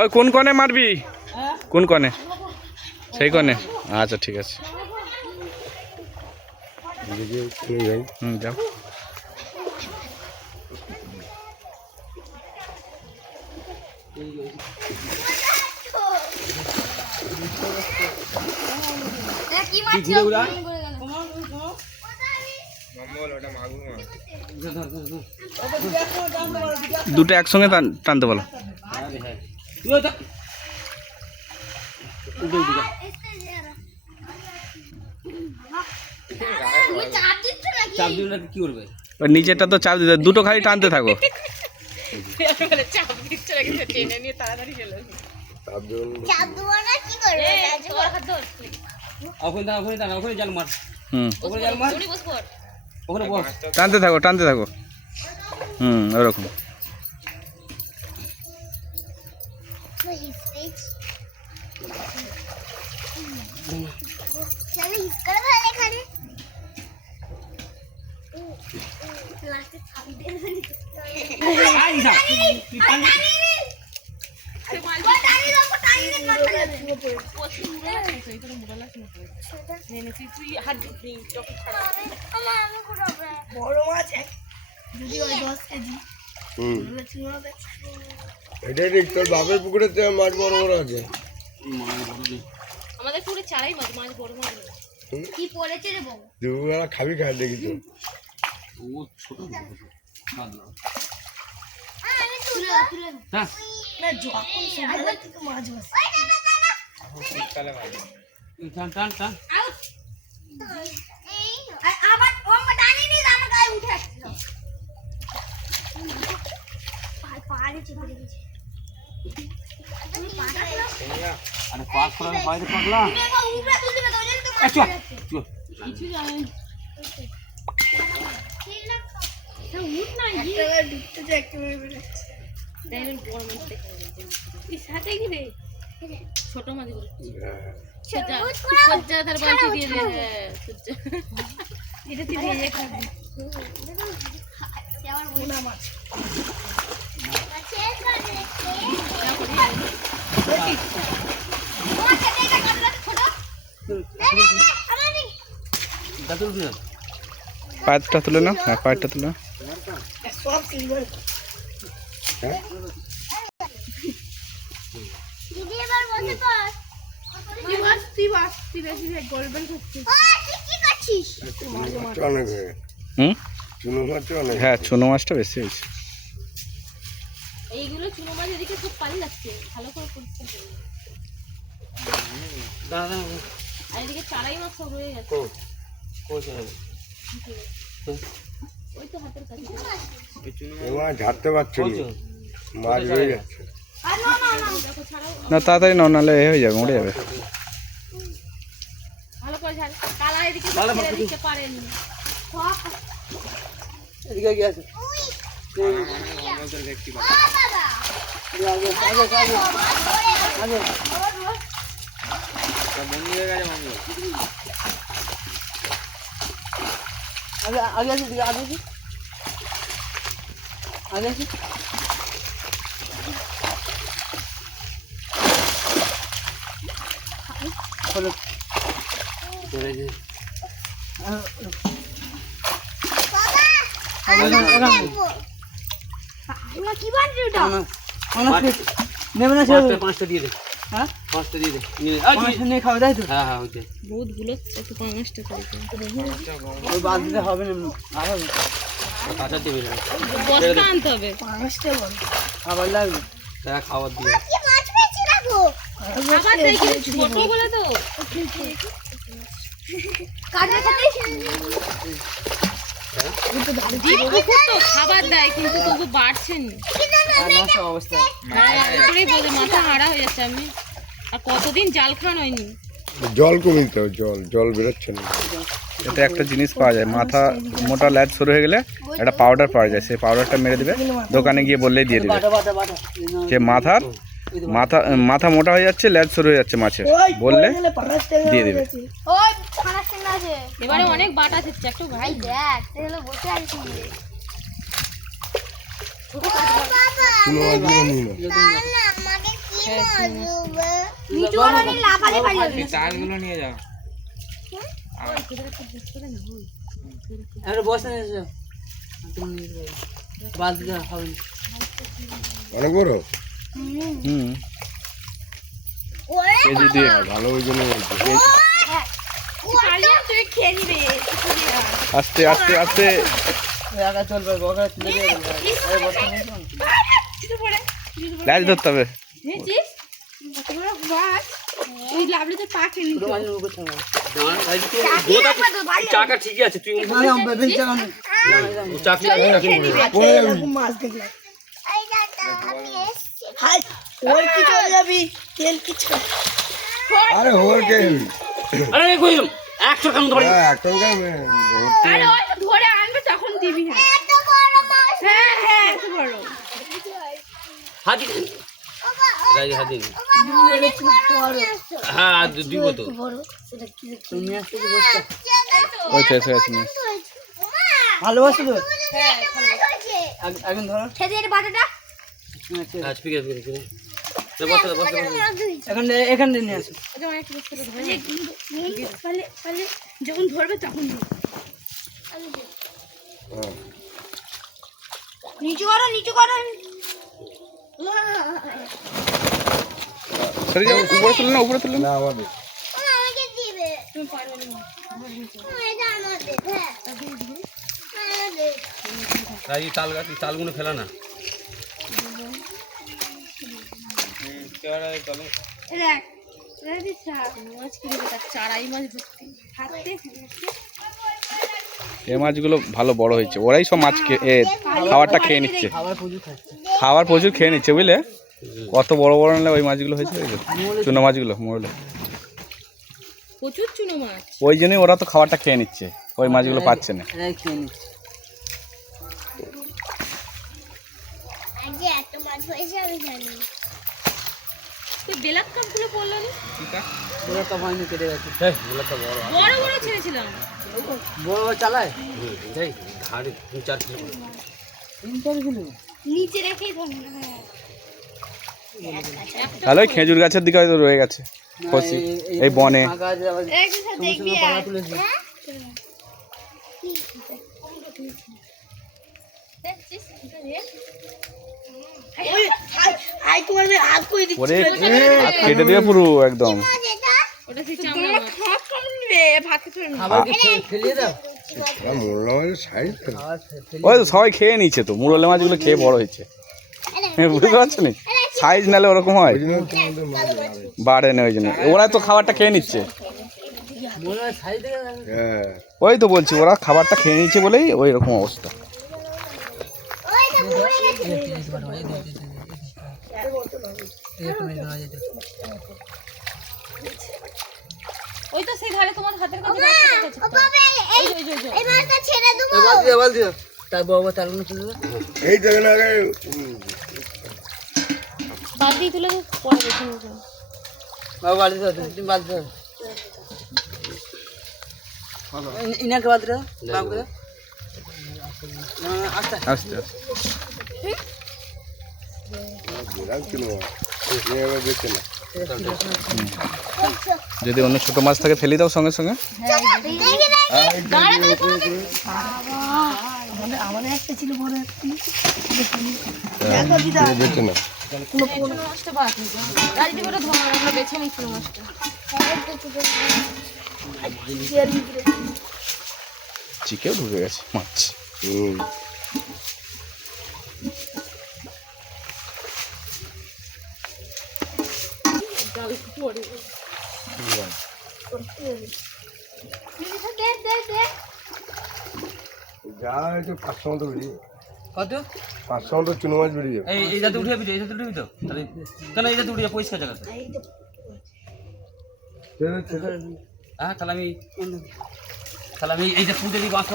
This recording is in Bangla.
ওই কোন কোণে মারবি? কোন কোণে? সেই কোণে। আচ্ছা ঠিক আছে। যাও। দুটো একসঙ্গে টানতে বলো। নিচেরটা তো চাপ দিতে, দুটো খালি টানতে থাকো। টানতে থাকো টানতে থাকো। ওরকম। তোর বাপের পুকুরে মাছ বড় বড় আছে। আমাদের পুকুরে চারাই মাছ, মাছ বড় মাছ কি পড়েছে রে বাবু? দুবেলা খাবি খাই দেখি তো। আমি তুলে না যখন সকালে থেকে মাছ বসে শীতকালে মাছ টান টান টান আবার ও টানি নি আমার গায়ে উঠে আসছে। পাড়ে চেপে রেখেছে। আরে পাস করার বাইরে পাগলা উপরে তুলে দিবে তো ওই জন্য তো মাছ চল কিছু জানেন ঠিক না তো উঠ না একটা ঢুকতে যায় একটু বেরোচ্ছে দেখেন বড় মাছ দেখে এই সাথে কি রে ছোট মাছ গুলো সজ্জা তার বালতি দিয়ে দে সজ্জা এটা তুই দিয়ে খাবি আমার মোনা মাছ শেষ করে দেখতে পায়েরটা তুলে নাও। হ্যাঁ পায়েরটা তুলে নাও। সব সিলভার দিদি এবার বসে পড়। তুই বেশি গোলবেল করছিস। তুই কি করছিস? অনেক চুনো মাছ অনেক। হ্যাঁ চুনো মাছটা বেশি হয়েছে। এইগুলো চুনো মাছ এদিকে খুব পানি লাগছে, ভালো করে পরিষ্কার করে দাদা আর এদিকে চারাই মাছ সব রয়ে গেছে। ওই তো হাতের কাছে মাছ ঝাড়তে পারছি না, মাছ রয়ে যাচ্ছে। আর না না না দেখো ছাড়াও না তাড়াতাড়ি নাও, নাহলে এ হয়ে যাবে, মরে যাবে। ভালো করে ঝাড়। কালা এদিকে দিতে পারেনি। এদিকে কি আছে? আগে আছে দিকে আগে কি আগে আছে হলো চলে যে বাবা কি বানলি ওটা? নেবে না পাঁচটা দিয়ে দে। হ্যাঁ পাঁচটা দিয়ে দে নিয়ে খাওয়া যায় তো। হ্যাঁ হ্যাঁ ওইটাই বহুত গুলো একটু পাঁচটা করে ওই বাদ দিতে হবে না আবার কাঁচা দেবে না বস্তা আনতে হবে পাঁচটা বল খাবার লাগবে তারা খাবার দিয়ে কি মাছ পেয়েছি রাখো খাবার দেই কি ছোট বলে তো কাটে কাটে খাবার দেয় কিন্তু তবু বাড়ছে না অবস্থা মাথা হারা হয়ে যাচ্ছে। আমি আর কতদিন জাল খান হয়নি, জল কমিয়ে তো জল বেরোচ্ছে না। এটা একটা জিনিস পাওয়া যায়, মাথা মোটা ল্যাদ শুরু হয়ে গেলে একটা পাউডার পাওয়া যায়, সেই পাউডারটা মেরে দেবে, দোকানে গিয়ে বললেই দিয়ে দেবে যে মাথা মোটা হয়ে যাচ্ছে, ল্যাদ শুরু হয়ে যাচ্ছে মাছের, বললে দিয়ে দেবে। এবারে অনেক বাটা দিচ্ছে একটু ভাই দেখ বসে আছি চুনো মাছগুলো নিয়ে নাও। নিচু আর আমি লাফালে পারি চালগুলো নিয়ে যাও আরে বসে এসো বাদ দাও হবে না অনেক বড় হুম কেজি দিয়ে ভালো ওই জন্য বলছি চালিয়ে তুই খেয়ে নিবে আস্তে আস্তে আস্তে একা চলবে বগা তুলে দিয়ে আরে বসে এসো কিছু পড়ে ল্যাজ ধরতে হবে দেখছিস কত বড় মাছ ওই লাভলি তো পা খেয়ে নিতে তোমার মুখ সামনে চাকা ঠিকই আছে তুই মানে আমরা বেশ চাকা চাকরি মাছ দেখলাম হাই ওর কি চলে যাবি তেল কিছু আরে হোর কে আরে কই 100 টাকা মতো একটা আরে ওই তো ধরে আনবে তখন দিবি হ্যাঁ এত বড় মাছ হ্যাঁ হ্যাঁ এত বড় হাজি রাজি হাজি হ্যাঁ দিব তো তুমি আসতে বসতে ওই তো এসে গেছে নিয়ে। ভালোবাসি তো এখন ধরো খেতে এর বাটাটা আজ পিকে পিকে বসতে বসতে এখান দিয়ে নিয়ে আসো এটা অনেক কিছু ধরে পালে পালে যখন ধরবে তখন দিবি নিচু করো সরে যাও উপরে তুলে না না আমাদের আমাকে দিবে তুমি পারবে না এটা আমাদের হ্যাঁ রাজি তালগুলো ফেলা না এই মাছগুলো ভালো বড় হয়েছে ওরাই সব মাছ খাবারটা খেয়ে নিচ্ছে খাবার প্রচুর খেয়ে নিচ্ছে বুঝলে কত বড় বড় নিলে ওই মাছগুলো হয়েছে ওই যে চুনো মাছগুলো মরলে প্রচুর চুনো মাছ ওই জন্যই ওরা তো খাবারটা খেয়ে নিচ্ছে ওই মাছগুলো পাচ্ছে না খেয়ে নিচ্ছে আজকে এত মাছ হয়েছে আমি জানি তুই বেলাক কাপগুলো পড়লো না বড় কাপ হয়নি কেটে গেছে বড় বড় ছেড়েছিলাম বড় চালায় এই ঘাড়ে 3-4 কিলো 3-4 কিলো নিচে রেখেই ধরুন হ্যাঁ তাহলে ওই খেজুর গাছের দিকে হয়তো রয়ে গেছে খসি এই বনে দেখবি ওরে হাত কেটে দেবে পুরো একদম ফেলিয়ে দাও মোরলা মাছের সাইজ ওই তো সবাই খেয়ে নিচ্ছে তো মুরলে মাছগুলো খেয়ে বড় হয়েছে বুঝতে পারছো না সাইজ নালে ওরকম হয় বাড়ে না ওই জন্য ওরা তো খাবারটা খেয়ে নিচ্ছে হ্যাঁ ওই তো বলছি ওরা খাবারটা খেয়ে নিচ্ছে বলেই ওই রকম অবস্থা ওই তো সেই ধারে তোমার হাতের কাছে এই মাছটা ছেড়ে দেবো এবার দিও তার বাবা তালগুলো তুলে দাও এই দেখেন আগে বালতি তুলে দে পরে দেখে নেবো বাবা বালতি দাও তুমি বালতি দাও ইনাকে বালতি দাও বাবু দাও আস্তে আস্তে আস্তে বিরাট কিলো এবার বেছে না যদি অন্য ছোট মাছ থাকে ফেলি দাও সঙ্গে সঙ্গে আমাদের একটা ছিল বড় বেছে না মাছটা বাদ গাড়িতে করে ধোয়া আমরা বেছে নিই ছিল মাছটা চিকেও ঢুকে গেছে মাছ যা হয়েছে 500 মতো বেরিয়ে কত 500 মতো চুনো মাছ বেরিয়ে যাবে এই যাতে উঠে যাবি এই যাতে উঠে তো তাহলে কেন এই যাতে উঠে পরিষ্কার জায়গা হ্যাঁ তাহলে আমি এই যে পুজো দিই বাঁশ